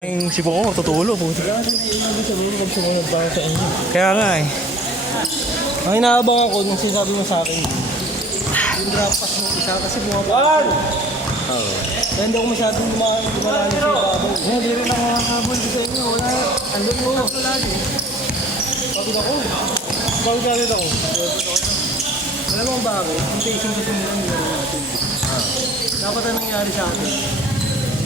Yung sipo ko, tutulog po. Kaya nga eh. Ang inaabang ako nung sinasabi mo sa akin, yung drop pass mo isa kasi bumabaan. Oo. Kaya hindi ako masyadong dumaraan sa ibabaw. Hindi rin ako makakabol sa inyo. Wala. Andun mo ako lagi. Pagod ako. Pagod agad ako. Alam mo bakit? Yung pacing kasi nila nila natin. Dapat ang nangyari sa atin.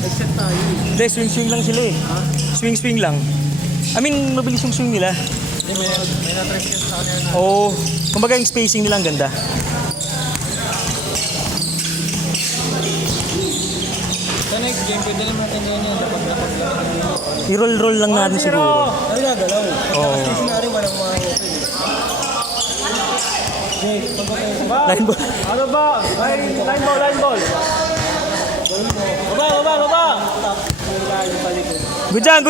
Nag-set tayo eh. Hindi, swing-swing lang sila eh. Ha? Swing-swing lang. I mean, mabilis yung swing nila. Hindi, may na-trip kasi sa kanila na. Oo. Kumbaga yung spacing nila ang ganda. Sa next game, pwede naman natin yan. Dapat lang. I-roll-roll lang natin siguro. Ay, nagalaw. Oo. Kasi sinari walang mga open. Jake, pagkakasin. Line ball. Ano ba? Line ball. Baba! Good dyan!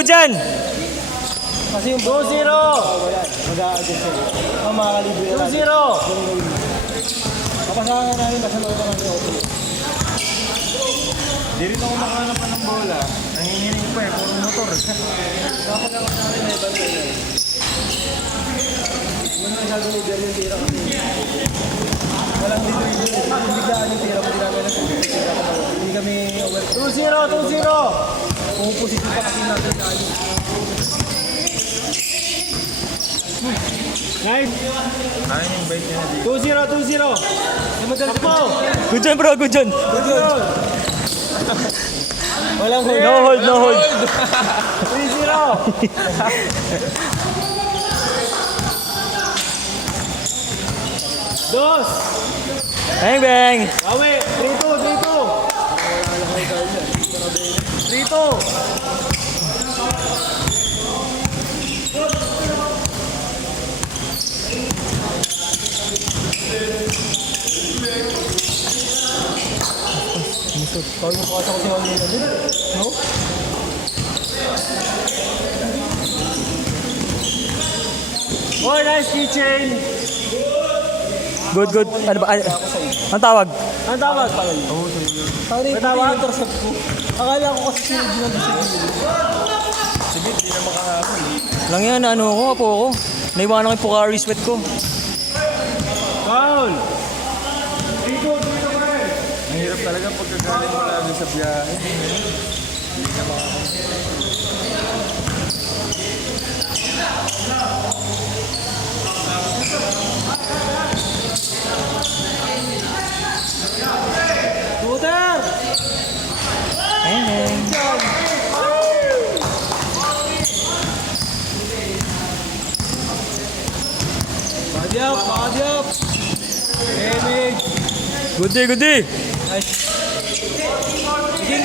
Kasi yung 2-0! Mag-a-adjust yun. Makakalibre na tayo. 2-0! Kapasahan nga namin kasi mga mga open. Di rin ako makahanap pa ng bola. Nanginginig pa eh, puro motor. Dapat lang sa akin may banda yan. Muna masyado ni Jerry yung tira kasi. Walang dito yung biglaan yung tira mo ginagana sa hindi kami over. 2-0! Pupusit pa kasi natin tayo. Nice! Ay, yung bike niya na dito. 2-0! Yung madalito mo! Good dyan bro, good dyan. Walang hold. No hold. 3-0! Dos! Bang! Awe! 3-2! Kawin mo kasi ako si Oli na din. No? Oh, nice keychain! Good. Ano ba? Ang tawag? Ang tawag? Oo, sa'yo. May tawag? Intercept ko. Akala ko kasi sinag din ang disability. Sige, di na makahapon. Lang yan, ano ako. Naiwanan ko yung Pocari sweat ko. Foul! Dito pa rin! Ang hirap talaga pagkagaling mo lagi sa biyahe. Hindi na makakapon. Shooter! Bang! Body up! Damage! Good day! Nice! Giging!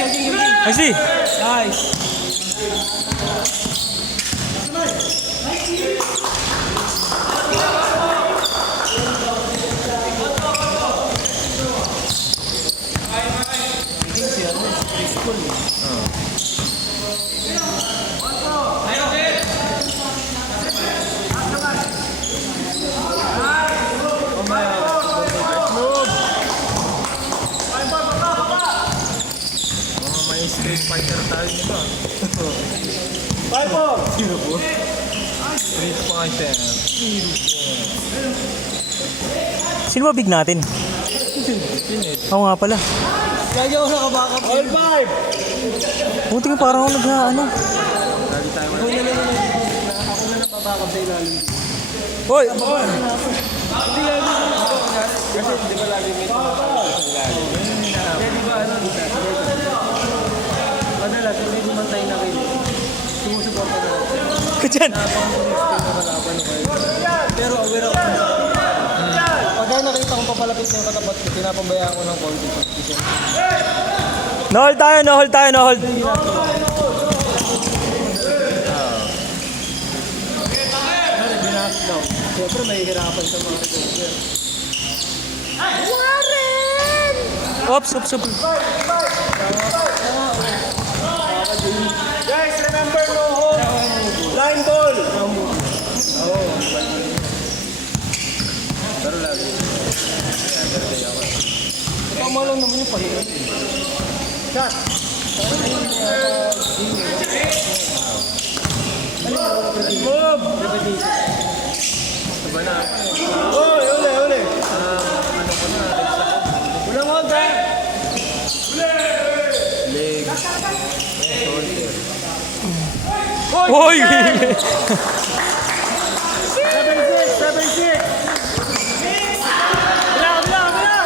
I see! Nice! Street fighter tayo nito. 5-4! Street fighter. Sino ba big natin? Ako nga pala. Kaya ako nakabakap. All 5! Buti nga parang ako nag-ano. Lagi tayo ako na lang babakap sa ilalim. Hoy! Hindi lagi. Kasi di ba lagi may tumatawa sa ilalim? Di ba ano? Madalas, may gumantay na kayo. Sumusuporta na lang. Good dyan! Pero aware ako. Pagka nakita kong papalapit na yung katapat ko, pinapambayaan ko ng konti. No hold tayo. Binakdaw. Siyempre may hirapan sa mga recover. Oops. Guys, remember no hold. Line ball. Pero lagi. Tama lang naman yung pahinga. Shot. Uy! 7-6.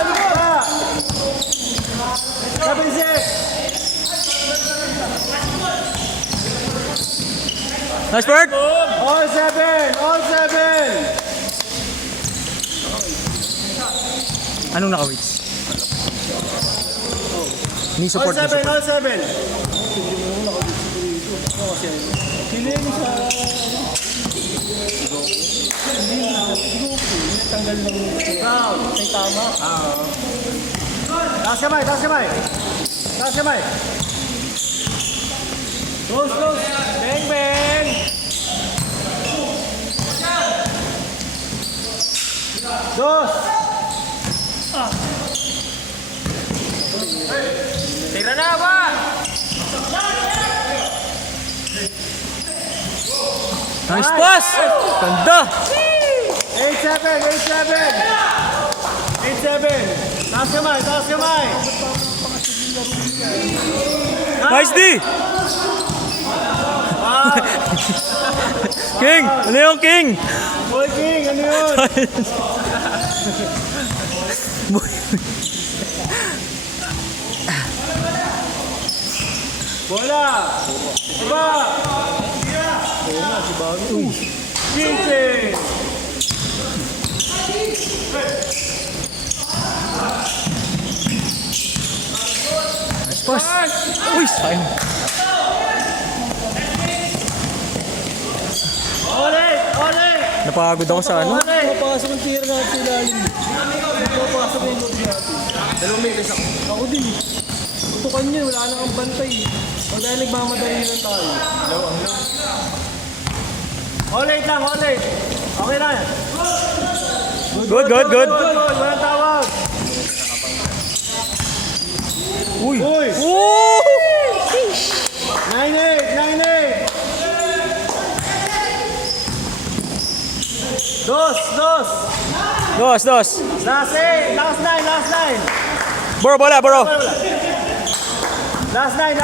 Bila. 7-6. Nice work! All 7. Anong naka-weights? Knee All support, knee 7. support. All 7. Piliin mo sa... Tanggal ng crown. May tama. Taas kamay. Close. Bang. Dos. Tira na ba? Nice pass! Ganda! 8-7. Taas kamay. Nice D! King! Ano yung King? Boy King, ano yun? Bola! Iba! Quince! Nice pass! Uy, sayang. Ole! Napagod ako sa ano. Papasok ang tira natin sa ilalim. Papasok yung loob natin. Dalawang minutes ako. Ako din. Tutukan nyo, wala na kang bantay. O dahil nagmamadali lang tayo. Ole lang. Okay na. Good. Walang tawag. Uy! Uy! Woo! 9-8. Dos. Dos. Last 8. Last 9. Bro, bola, bro. Last 9.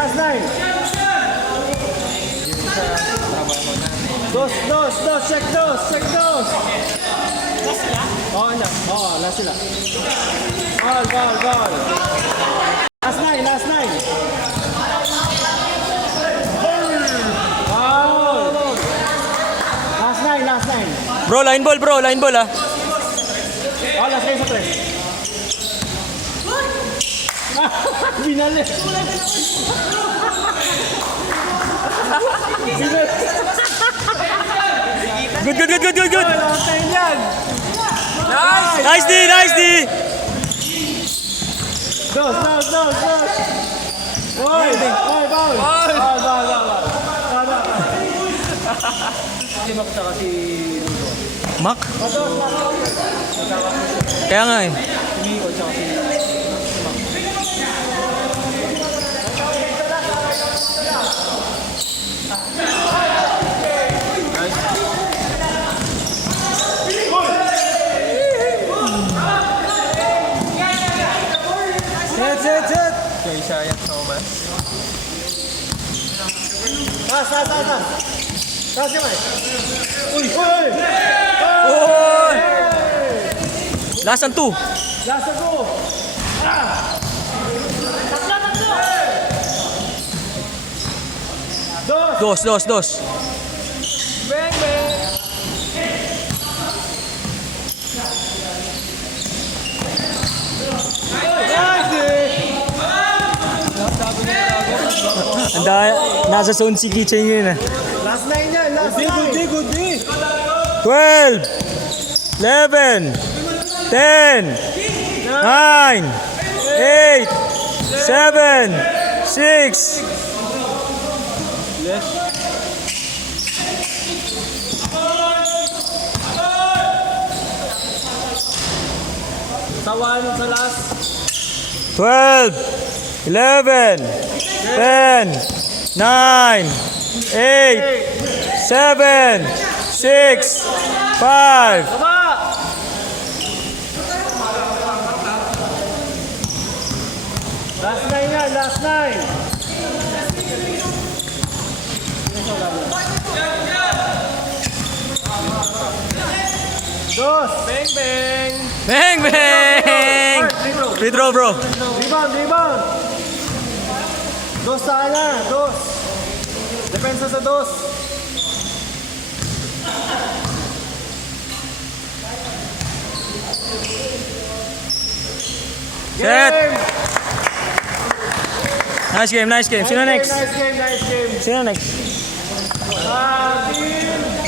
Dos. Check dos. Oo, last sila. Goal. Last 9. Foul. Last 9. Bro, line ball ah. Last 9 sa press. Binali. Good. Last 9 yan. Nice D! Dos. Oy, foul. Hindi makita kasi Mac? Kaya nga eh. Tumiikot siya kasi. Set. Kay Shayat Thomas. Tas. Tas yun Uy! Oy! Last and 2. Last na go! Dos. Bang! Nasa zone si Keychain yun ah. Last 9 yan! Last 9! Good day! 12, 11, 10, 9, 8, 7, 6. Sawan sa last. 12, 11, 10, 9, 8, 7, 6, 5. Baba! Last 9 yan, last 9. Dos. Bang, bang. Bang, bang! Free throw, bro. Rebound, rebound. Dos sana, dos. Depensa sa dos. Set! Nice game, nice game. Sino next? Nice game, nice game. Sino next? Team